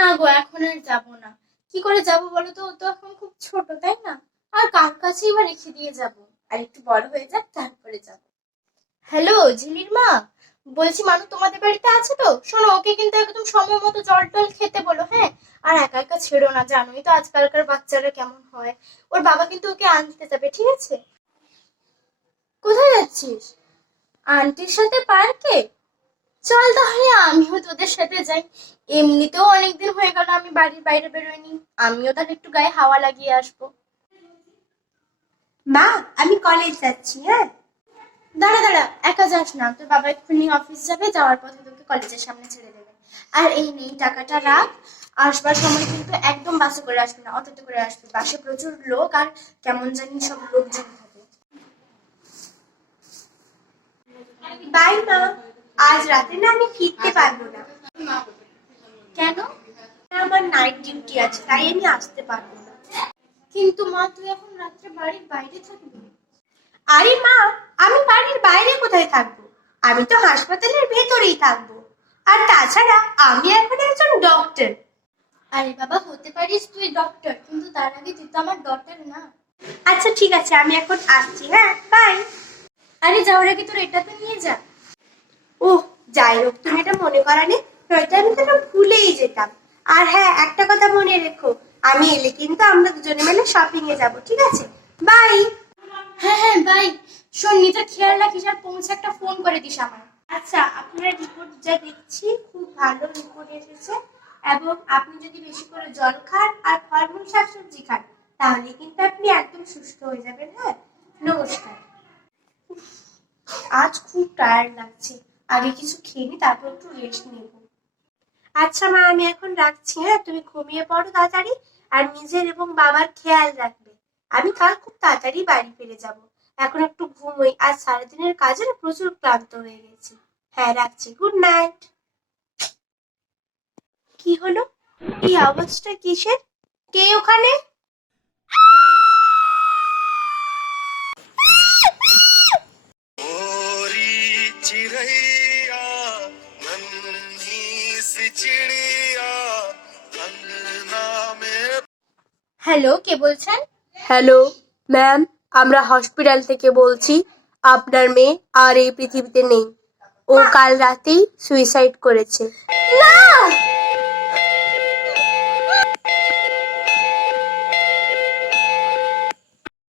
না গো, এখন আর যাবো না। কি করে যাবো বলো তো? ও তো এখন খুব ছোট, তাই না? আর কার কাছেই বা রেখে দিয়ে যাবো? আর একটু বড় হয়ে যাক, তারপরে যাবো। হ্যালো ঝিলির মা, বলছি মানু তোমাদের বাড়িতে আছে তো? শোনো, ওকে কিন্তু একদম সময় মতো জল টল খেতে বলো, হ্যাঁ? আর একা একা ছেড়ো না, জানোই তো আজকালকার বাচ্চারা কেমন হয়। ওর বাবা কিন্তু ওকে আনতে যাবে, ঠিক আছে? কোথায় যাচ্ছিস? আন্টির সাথে পার্কে? চল তাহলে আমিও তোদের সাথে যাই। এমনিতেও অনেকদিন হয়ে গেল আমি বাড়ির বাইরে বেরোইনি। আমিও তাহলে একটু গায়ে হাওয়া লাগিয়ে আসবো। মা, আমি কলেজ যাচ্ছি। হ্যাঁ, দাঁড়া দাঁড়া, একা যাস না, তোর বাবা এক্ষুনি অফিস যাবে, যাওয়ার পথে তোকে কলেজের সামনে ছেড়ে দেবে। আর এই নেই টাকাটা, রাখ। আসবার সময় কিন্তু একদম বাসে করে আসবি না, অটোতে করে আসবি। বাসে প্রচুর লোক, আর কেমন জানি সব লোকজন থাকে। বাই মা। আজ রাতে না আমি ফিরতে পারবো না। কেন? আমার নাইট ডিউটি আছে, তাই আমি আসতে পারবো না। কিন্তু মা, তুই এখন রাত্রে বাড়ির বাইরে থাকবি। আরে মা, আমি বাড়ির বাইরে কোথায় থাকবো? আমি তো হাসপাতালের ভেতরেই থাকবো। আর তাছাড়া আমি এখন একজন ডক্টর। আরে বাবা, হতে পারিস তুই ডক্টর, কিন্তু তার আগে তুই তো আমার ডক্টর না। আচ্ছা ঠিক আছে, আমি এখন আসছি। হ্যাঁ, বাই। আরে যাওয়ার আগে তোর এটা তো নিয়ে যা। ওহ, যাই হোক, তুমি এটা মনে করালে, নয়তো আমি তো এটা ভুলেই যেতাম। আর হ্যাঁ, একটা কথা মনে রেখো, আমি এলে কিন্তু আমরা দুজনে মিলে শপিং এ যাবো, ঠিক আছে? বাই। হ্যাঁ হ্যাঁ, বাই। শোন, নিজের খেয়াল রাখিস, আর পৌঁছে একটা ফোন করে দিস আমার। আচ্ছা, আপনার রিপোর্ট যা দেখছি খুব ভালো রিপোর্ট এসেছে। এবং আপনি যদি বেশি করে জল খান আর ফলমূল শাকসবজি খান, তাহলে কিন্তু আপনি একদম সুস্থ হয়ে যাবেন। হ্যাঁ, নমস্কার। আজ খুব টায়ার্ড লাগছে, আগে কিছু খেয়ে নি, তারপর একটু রেস্ট নেব। আচ্ছা মা, আমি এখন রাখছি। হ্যাঁ, তুমি ঘুমিয়ে পড়ো তাড়াতাড়ি। আর নিজের এবং বাবার খেয়াল রাখবে। আমি কাল খুব তাড়াতাড়ি বাড়ি ফিরে যাব। এখন একটু ঘুমোই, আজ সারাদিনের কাজে না প্রচুর ক্লান্ত হয়ে গেছি। হ্যাঁ, রাখছি। Good night. কি হলো? এই আওয়াজটা কিসের? কে ওখানে? चिड़ैया नन्ही सी चिड़िया अंगना में। হ্যালো, কে বলছেন? হ্যালো ম্যাম, আমরা হসপিটাল থেকে বলছি। আপনার মেয়ে আর এই পৃথিবীতে নেই। ও কাল রাতেই সুইসাইড করেছে। না!